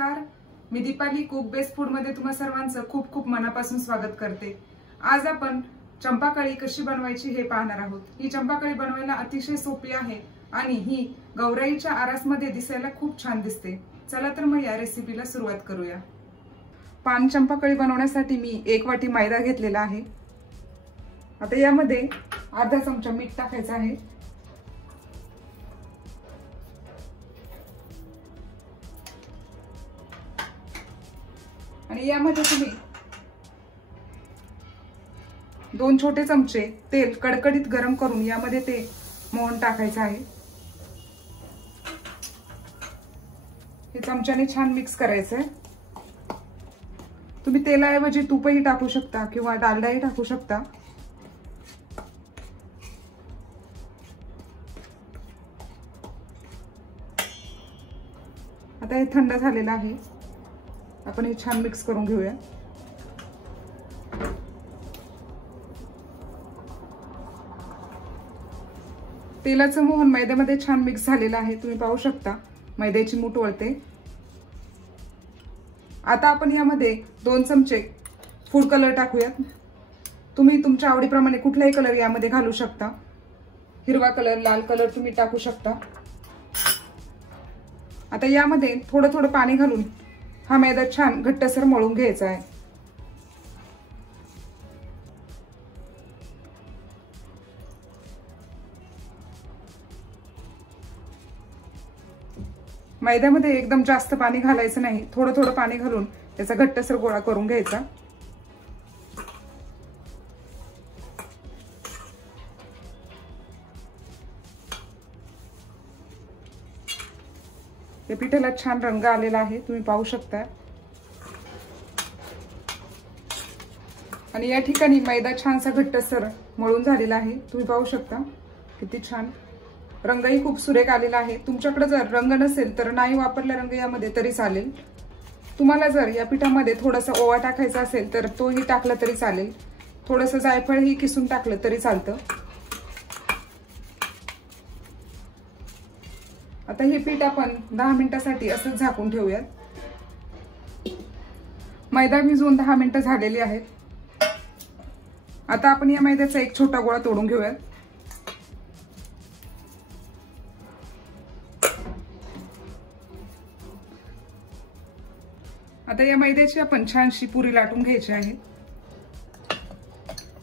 नमस्कार, मी Deepali cook best food मध्ये तुम्हा सर्वांचं खूप खूप मनापासून स्वागत करते। आज आपण चंपाकळी कशी बनवायची हे पाहणार आहोत। ही चंपाकळी बनवायला अतिशय सोपी आहे आणि ही गौराईच्या आरासमध्ये दिसायला खूप छान दिसते। चला तर मग या रेसिपीला सुरुवात करूया। पान चंपाकळी बनवण्यासाठी मी 1 वाटी मैदा घेतलेला आहे। आता यामध्ये अर्धा चमचा मीठ टाकायचं आहे। आणि यामध्ये तुम्ही 2 छोटे चमचे तेल कडकडीत गरम करून यामध्ये ते मोहन टाकायचं आहे। हे चमच्याने छान मिक्स करायचं आहे। तुम्ही तेलाऐवजी तूपही टाकू शकता किंवा डालडाही टाकू शकता। आता हे थंड झालेलं आहे। आपण हे छान मिक्स करून घेऊया। तेलाचं मोहन मैद्यामध्ये छान मिक्स झालेलं आहे। तुम्ही पाहू शकता मैद्याची मूठ वळते। आता आपण यामध्ये 2 चमचे फूड कलर टाकूयात। तुम्ही तुमच्या आवडीप्रमाणे कुठलाही कलर यामध्ये घालू शकता। हिरवा कलर, लाल कलर तुम्ही टाकू शकता। आता यामध्ये थोडं थोडं पाणी घालून हा मैदा छान घट्टसर मळून घ्यायचा आहे। मैद्यामध्ये एकदम जास्त पाणी घालायचं नाही, थोडं थोडं पाणी घालून त्याचा घट्टसर गोळा करून घ्यायचा। या पिठाला छान रंग आलेला आहे, तुम्ही पाहू शकता। आणि या ठिकाणी मैदा छानसा घट्टसर मळून झालेला आहे, तुम्ही पाहू शकता किती छान रंगही खूप सुरेख आलेला आहे। तुमच्याकडे जर रंग नसेल तर नाही वापरला रंग यामध्ये तरी चालेल। तुम्हाला जर या पिठामध्ये थोडासा ओवा टाकायचा असेल तर तोही टाकला तरी चालेल। थोडंसं जायफळही किसून टाकलं तरी चालतं। आता हे पीठ आपण 10 मिनिटांसाठी असंच झाकून ठेवूयात। मैदा भिजवून 10 मिनिटं झालेली आहेत। आता आपण या मैद्याचा एक छोटा गोळा तोडून घेऊयात। आता या मैद्याची आपण छानशी पुरी लाटून घ्यायची आहे।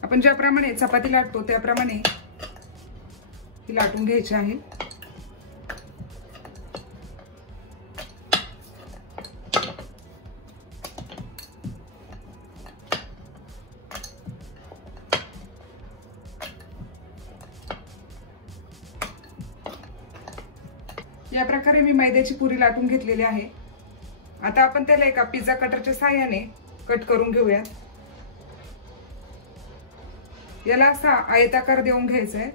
आपण ज्याप्रमाणे चपाती लाटतो त्याप्रमाणे ही लाटून घ्यायची आहे। या प्रकारे मी मैद्याची पुरी लाटून घेतलेली आहे। आता आपण त्याला एका पिझ्झा कटरच्या सहाय्याने कट करून घेऊयात। याला असा आयताकार देऊन घ्यायचा आहे।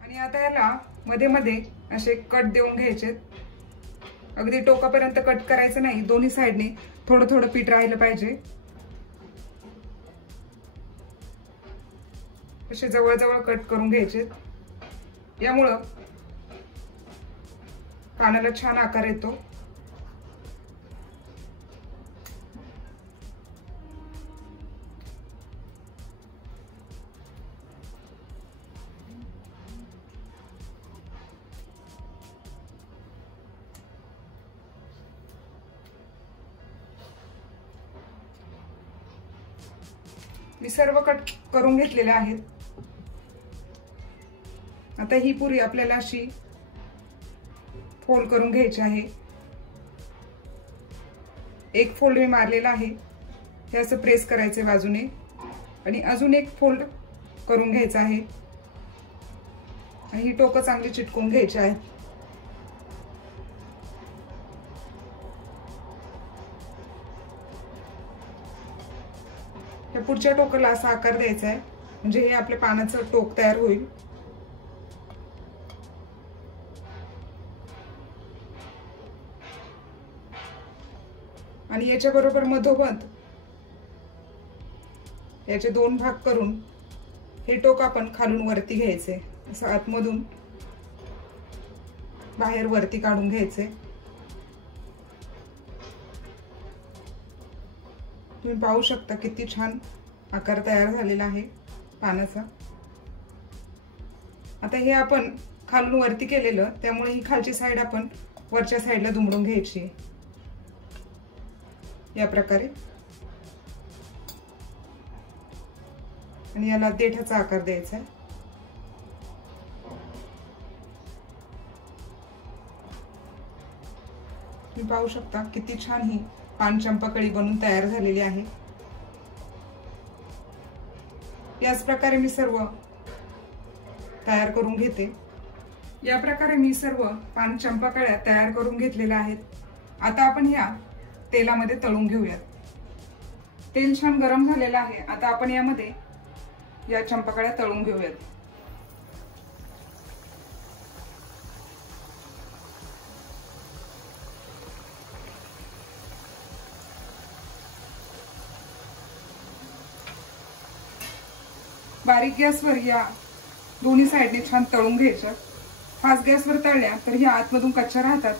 आणि आता याला मध्ये मध्ये असे कट देऊन घ्यायचे। अगदी टोकापर्यंत कट करायचं नाही, दोन्ही साइडने थोडं थोडं पीठ राहिलं पाहिजे। असे जवळ जवळ कट करून घ्यायचे, यामुळं कानाला छान आकार येतो। मी सर्व कट करून घेतलेले आहेत। आता ही पुरी आपल्याला अशी फोल्ड करून घ्यायची आहे। एक फोल्ड मी मारलेला आहे, हे असं प्रेस करायचे बाजूने आणि अजून एक फोल्ड करून घ्यायचा आहे आणि ही टोकं चांगली चिटकवून घ्यायची आहेत। या पुढच्या टोकाला असा आकार द्यायचा आहे, म्हणजे हे आपल्या पानाचं टोक तयार होईल। आणि याच्या बरोबर मधोमध याचे 2 भाग करून हे टोक आपण खालून वरती घ्यायचे, असं आतमधून बाहेर वरती काढून घ्यायचे। तुम्ही पाहू शकता किती छान आकार तयार झालेला आहे पानाचा। आता हे आपण खालून वरती केलेलं, त्यामुळे ही खालची साइड आपण वरच्या साइडला दुमडून घ्यायची या प्रकारे, आणि याला देठाचा आकार द्यायचा आहे। तुम्ही पाहू शकता किती छान ही पान चंपाकळी बनून तयार झालेली आहे। याच प्रकारे मी सर्व तयार करून घेते। या प्रकारे मी सर्व पान चंपाकळ्या तयार करून घेतलेल्या आहेत। आता आपण ह्या तेलामध्ये तळून घेऊयात। तेल छान गरम झालेलं आहे। आता आपण यामध्ये या चंपाकळ्या तळून घेऊयात। बारीक गॅसवर या दोन्ही साइडने छान तळून घ्यायच्या। फास्ट गॅसवर तळल्या तर ह्या आतमधून कच्च्या राहतात।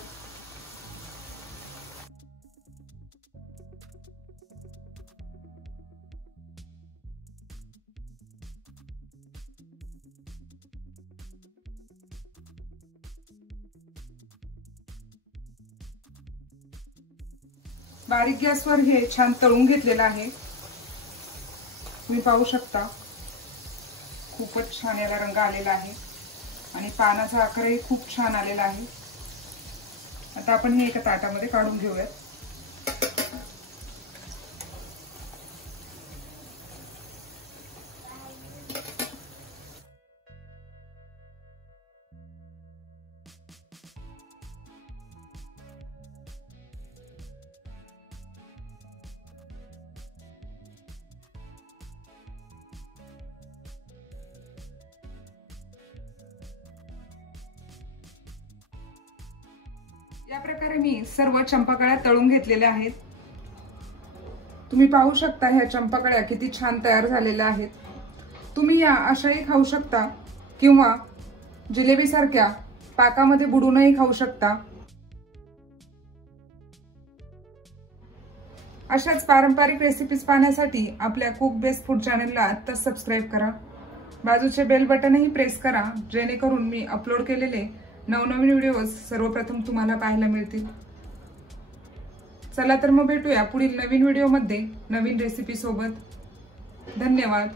बारीक गॅसवर हे छान तळून घेतलेलं आहे। तुम्ही पाहू शकता खूपच छान याला रंग आलेला आहे आणि पानाचा आकारही खूप छान आलेला आहे। आता आपण हे एका ताटामध्ये काढून घेऊयात। या प्रकारे मी सर्व चंपाकळ्या तळून घेतलेल्या आहेत। तुम्ही पाहू शकता ह्या चंपाकळ्या किती छान तयार झालेल्या आहेत। तुम्ही या अशाही खाऊ शकता किंवा जिलेबी सारख्या पाकामध्ये बुडूनही खाऊ शकता। अशाच पारंपरिक रेसिपीज पाहण्यासाठी आपल्या कुक बेस्ट फूड चॅनलला आत्ताच सबस्क्राइब करा। बाजूचे बेल बटनही प्रेस करा, जेणेकरून मी अपलोड केलेले नवनवीन व्हिडिओज सर्वप्रथम तुम्हाला पाहायला मिळतील। चला तर मग भेटूया पुढील नवीन व्हिडिओमध्ये नवीन रेसिपी सोबत। धन्यवाद।